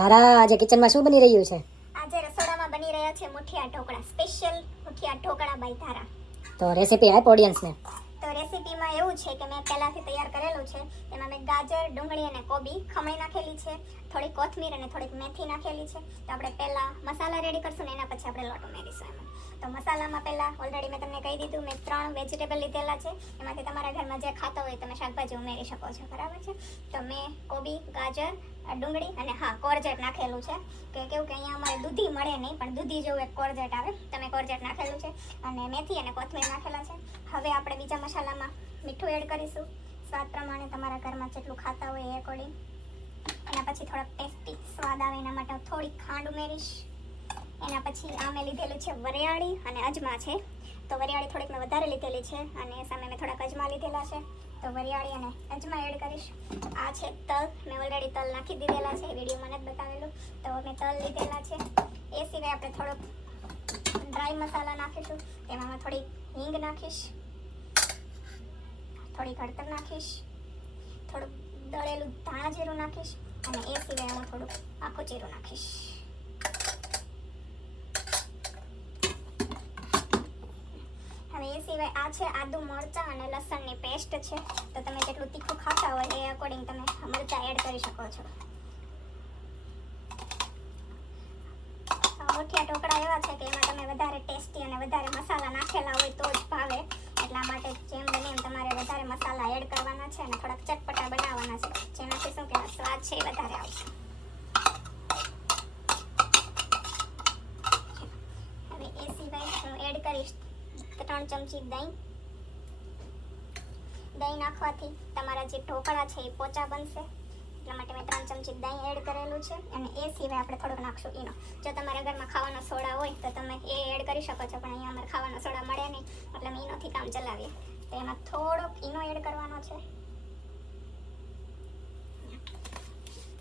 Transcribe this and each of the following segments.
ધારા આજે કિચનમાં શું બની રહ્યું છે? આજે રસોડામાં બની રહ્યા છે મુઠિયા ઢોકળા, સ્પેશિયલ મુઠિયા ઢોકળા બાય ધારા. તો રેસીપી આપ ઓડિયન્સને. તો રેસીપીમાં એવું છે કે મેં પહેલાથી તૈયાર કરેલું છે. એમાં મેં ગાજર, ડુંગળી અને કોબી ખમણી નાખેલી છે, થોડી કોથમીર અને થોડીક મેથી નાખેલી છે. તો આપણે પહેલા મસાલા રેડી કરશું ને એના પછી આપણે લોટ ઉમેરીશું એમાં. તો મસાલામાં પહેલા ઓલરેડી મેં તમને કહી દીધું, મેં 3 વેજીટેબલ લીધેલા છે. એમાંથી તમારા ઘરમાં જે ખાતા હોય તમે શાકભાજી ઉમેરી શકો છો, બરાબર છે. તો મેં કોબી, ગાજર, ડુંગળી અને હા કોરજેટ નાખેલું છે. કે કેવું કે અહીંયા અમારે દૂધી મળે નહીં, પણ દૂધી જેવું એક કોરજેટ આવે, તમે કોરજેટ નાખેલું છે. અને મેથી અને કોથમીર નાખેલા છે. હવે આપણે બીજા મસાલામાં મીઠું એડ કરીશું, સ્વાદ પ્રમાણે તમારા ઘરમાં જેટલું ખાતા હોય એ એકોર્ડિંગ. એના પછી થોડાક ટેસ્ટી સ્વાદ આવે એના માટે થોડીક ખાંડ ઉમેરીશ. એના પછી આ મેં લીધેલું છે વરિયાળી અને અજમા છે. તો વરિયાળી થોડીક મેં વધારે લીધેલી છે અને સામે મેં થોડાક અજમા લીધેલા છે. તો વરિયાળી અને અજમા એડ કરીશ. આ છે તલ, મેં ઓલરેડી તલ નાખી દીધેલા છે, વિડીયોમાં નથી બતાવેલું. તો મેં તલ લીધેલા છે. એ સિવાય આપણે થોડોક ડ્રાય મસાલા નાખીશું. તેમાં મેં થોડી હિંગ નાખીશ, થોડી હળદર નાખીશ, થોડુંક દળેલું ધાણા જીરું નાખીશ અને એ સિવાય હું થોડુંક આખું જીરું નાખીશ. હવે એ સિવાય આ છે આદુ, મરચાં અને લસણની પેસ્ટ છે. તો તમે જેટલું તીખું ખાતા હોય એ અકોર્ડિંગ તમે મરચાં એડ કરી શકો છો. મુઠિયા ઢોકળા એવા છે કે એમાં તમે વધારે ટેસ્ટી અને વધારે મસાલા નાખેલા હોય તો જ ભાવે. એટલા માટે જેમ બને એમ તમારે વધારે મસાલા એડ કરવાના છે અને થોડાક ચટપટા બનાવવાના છે, જેનાથી શું કે સ્વાદ છે એ વધારે આવશે. હવે એ સિવાય હું એડ કરીશ 3 ચમચી દહીં. દહીં નાખવાથી તમારા જે ઢોકળા છે એ પોચા બનશે, એટલા માટે મેં 3 ચમચી દહીં એડ કરેલું છે. અને એ સિવાય આપણે થોડુંક નાખશું ઈનો. જો તમારા ઘરમાં ખાવાનો સોડા હોય તો તમે એ એડ કરી શકો છો, પણ અહીંયા અમારે ખાવાનો સોડા મળે નહીં એટલે અમે ઈનોથી કામ ચલાવીએ. તો એમાં થોડોક ઈનો એડ કરવાનો છે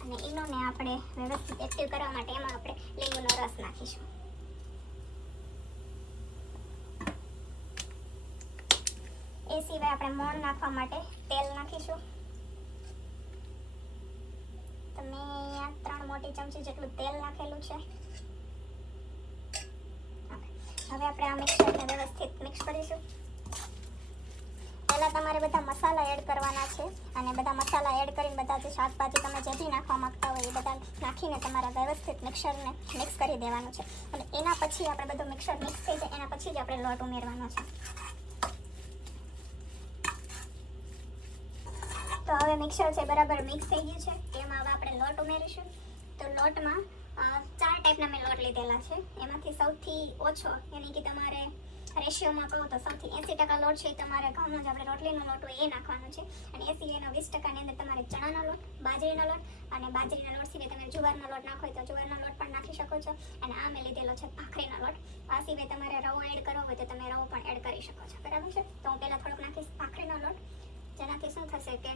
અને ઈનોને આપણે વ્યવસ્થિત એક્ટિવ કરવા માટે એમાં આપણે લીંબુનો રસ નાખીશું. એ સિવાય આપણે મોણ નાખવા માટે તેલ નાખીશું. તો મેં અહીંયા 3 મોટી ચમચી જેટલું તેલ નાખેલું છે. હવે આપણે આ મિક્સરને વ્યવસ્થિત મિક્સ કરીશું. પહેલાં તમારે બધા મસાલા એડ કરવાના છે અને બધા મસાલા એડ કરીને બધા જે શાકભાજી તમે જે બી નાખવા માંગતા હોય એ બધા નાખીને તમારે વ્યવસ્થિત મિક્સરને મિક્સ કરી દેવાનું છે. અને એના પછી આપણે બધું મિક્સર મિક્સ થઈ જાય એના પછી જ આપણે લોટ ઉમેરવાનો છે. તો હવે મિક્સર છે બરાબર મિક્સ થઈ ગયું છે. તેમાં હવે આપણે લોટ ઉમેરીશું. તો લોટમાં 4 ટાઈપના મેં લોટ લીધેલા છે. એમાંથી સૌથી ઓછો યાની કે તમારે રેશિયોમાં કહું તો સૌથી 80% લોટ છે એ તમારે ઘઉંનો જ આપણે રોટલીનો લોટ હોય એ નાખવાનો છે. અને 80 એનો 20%ની અંદર તમારે ચણાનો લોટ, બાજરીનો લોટ અને બાજરીના લોટ સિવાય તમે જુવારનો લોટ નાખો હોય તો જુવારનો લોટ પણ નાખી શકો છો. અને આ મેં લીધેલો છે ભાખરીનો લોટ. આ સિવાય તમારે રવો એડ કરવો હોય તો તમે રવો પણ એડ કરી શકો છો, બરાબર છે. તો હું પહેલાં થોડોક નાખીશ ભાખરીનો લોટ, જેનાથી શું થશે કે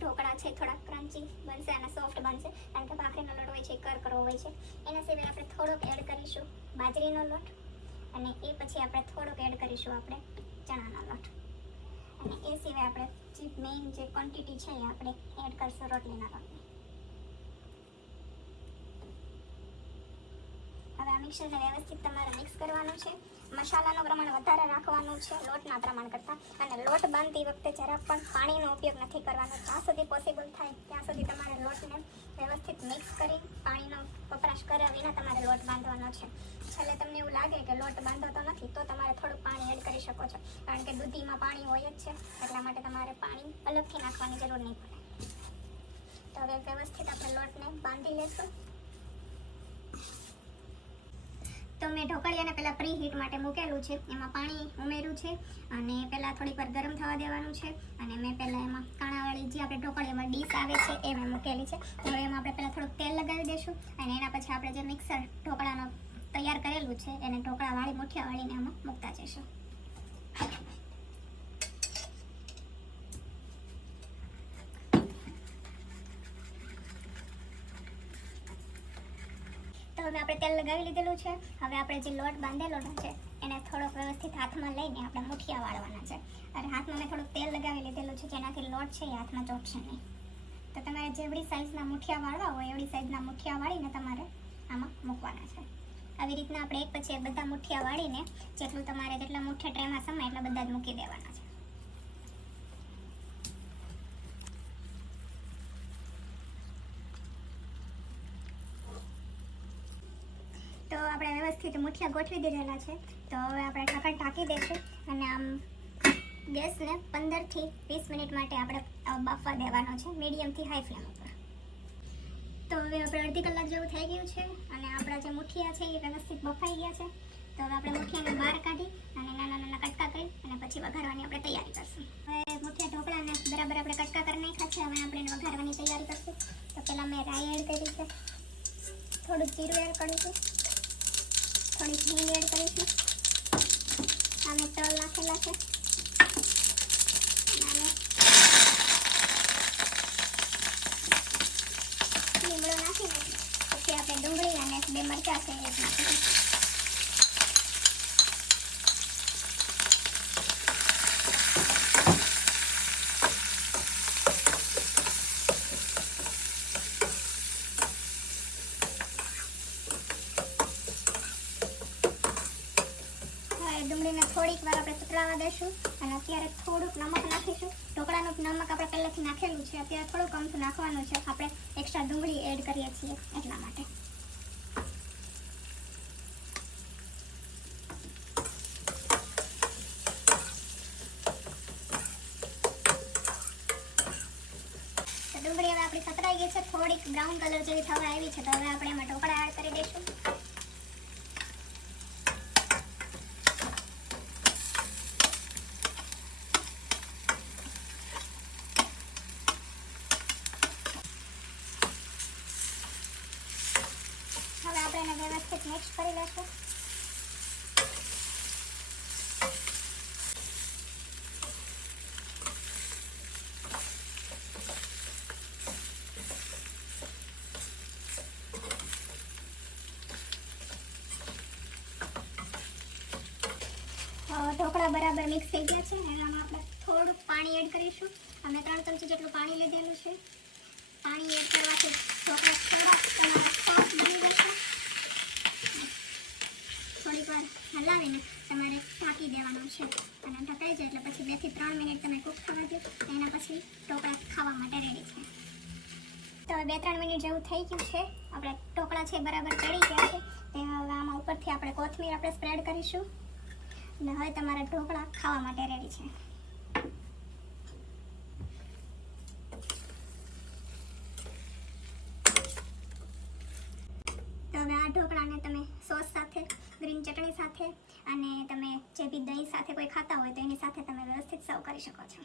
ઢોકળા છે થોડાક ક્રન્ચી બનશે અને સોફ્ટ બનશે, કારણ કે ભાખરીનો લોટ હોય છે એ કરકરો હોય છે. એના સિવાય આપણે થોડોક એડ કરીશું બાજરીનો લોટ અને એ પછી આપણે થોડોક એડ કરીશું આપણે ચણાનો લોટ. અને એ સિવાય આપણે જે મેઇન જે ક્વોન્ટિટી છે એ આપણે એડ કરીશું રોટલીના લોટની. હવે આ મિક્સરને વ્યવસ્થિત તમારે મિક્સ કરવાનું છે. મસાલાનું પ્રમાણ વધારે રાખવાનું છે લોટના પ્રમાણ કરતાં. અને લોટ બાંધતી વખતે જરા પણ પાણીનો ઉપયોગ નથી કરવાનો. જ્યાં સુધી પોસિબલ થાય ત્યાં સુધી તમારે લોટને વ્યવસ્થિત મિક્સ કરી પાણીનો વપરાશ કર્યા વિના તમારે લોટ બાંધવાનો છે. છેલ્લે તમને એવું લાગે કે લોટ બાંધતો નથી તો તમારે થોડુંક પાણી એડ કરી શકો છો, કારણ કે દૂધીમાં પાણી હોય જ છે, એટલા માટે તમારે પાણી અલગથી નાખવાની જરૂર નહીં પડે. તો હવે વ્યવસ્થિત આપણે લોટને બાંધી લેશું. તો મેં ઢોકળિયાને પહેલાં પ્રી હીટ માટે મૂકેલું છે. એમાં પાણી ઉમેર્યું છે અને પહેલાં થોડીક વાર ગરમ થવા દેવાનું છે. અને મેં પહેલાં એમાં કાણાવાળી જે આપણે ઢોકળિયામાં ડીશ આવે છે એ મેં મૂકેલી છે. હવે એમાં આપણે પહેલાં થોડુંક તેલ લગાવી દઈશું અને એના પછી આપણે જે મિક્સર ઢોકળાનો તૈયાર કરેલું છે એને ઢોકળાવાળી મુઠિયાવાળીને આમાં મૂકતા જઈશું. તો હવે આપણે તેલ લગાવી લીધેલું છે. હવે આપણે જે લોટ બાંધેલો છે એને થોડોક વ્યવસ્થિત હાથમાં લઈને આપણે મુઠિયા વાળવાના છે. અને હાથમાં મેં થોડુંક તેલ લગાવી લીધેલું છે જેનાથી લોટ છે એ હાથમાં ચોંટશે નહીં. તો તો તમારે જેવડી સાઈઝના મુઠિયા વાળવા હોય એવડી સાઈઝના મુઠિયા વાળીને તમારે આમાં મૂકવાના છે. આવી રીતના આપણે એક પછી એક બધા મુઠિયા વાળીને જેટલા મુઠ્ઠા ટ્રેમાં સમાય એટલા બધા જ મૂકી દેવાના છે. તો આપણે વ્યવસ્થિત મુઠિયા ગોઠવી દીધેલા છે. તો હવે આપણે ઢાંકણ ઢાંકી દઈશું અને આમ ગેસને 15 થી 20 મિનિટ માટે આપણે બાફવા દેવાનો છે, મીડિયમથી હાઈ ફ્લેમ ઉપર. તો હવે આપણે અડધી કલાક જેવું થઈ ગયું છે અને આપણા જે મુઠિયા છે એ વ્યવસ્થિત બફાઈ ગયા છે. તો હવે આપણે મુઠિયાને બહાર કાઢી અને નાના નાના કટકા કરી અને પછી વઘારવાની આપણે તૈયારી કરશું. હવે મુઠિયા ઢોકળાને બરાબર આપણે કટકા કરી નાખ્યા છે. હવે આપણે એને વઘારવાની તૈયારી કરશું. તો પહેલાં મેં રાઈ એડ કરી છે, થોડું જીરું એડ કરીશું, થોડી હિંગ એડ કરીશું, આમે તલ નાખેલા છે અને લીમડો નાખીને પછી આપણે ડુંગળી અને 2 મરચાં છે એ નાખીશું. ડુંગળીને થોડીક વાર આપણે તતરાવા દઈશું અને અત્યારે થોડુંક નમક નાખીશું. ઢોકળાનું નમક આપણે પહેલેથી નાખેલું છે, અત્યારે થોડુંક અમથું નાખવાનું છે. આપણે એક્સ્ટ્રા ડુંગળી એડ કરીએ છીએ એટલા માટે. તો ડુંગળી હવે આપણી તતરાઈ ગઈ છે, થોડીક બ્રાઉન કલર જેવી થવા આવી છે. તો હવે આપણે એમાં ઢોકળા એડ કરી દઈશું. હવે આપણે એને વ્યવસ્થિત મિક્સ કરી લઈશું. ઢોકળા બરાબર મિક્સ થઈ ગયા છે અને એમાં આપણે થોડુંક પાણી એડ કરીશું. અમે 3 ચમચી જેટલું પાણી લીધેલું છે. પાણી એડ કરવાથી ઢોકળા થોડા સોફ્ટ બની જશે. થોડીક વાર હલાવીને તમારે ઢાંકી દેવાનું છે અને ઢકાઈ જાય એટલે પછી 2 થી 3 મિનિટ તમે કૂક થવા દો. એના પછી ઢોકળા ખાવા માટે રેડી છે. તો 2-3 મિનિટ જેવું થઈ ગયું છે. આપણે ઢોકળા છે બરાબર ચડી ગયા છે. તે હવે આમાં ઉપરથી આપણે કોથમીર આપણે સ્પ્રેડ કરીશું અને હવે તમારા ઢોકળા ખાવા માટે રેડી છે. તો હવે આ ઢોકળાને તમે સોસ સાથે, ગ્રીન ચટણી સાથે અને તમે જે બી દહીં સાથે કોઈ ખાતા હોય તો એની સાથે તમે વ્યવસ્થિત સર્વ કરી શકો છો.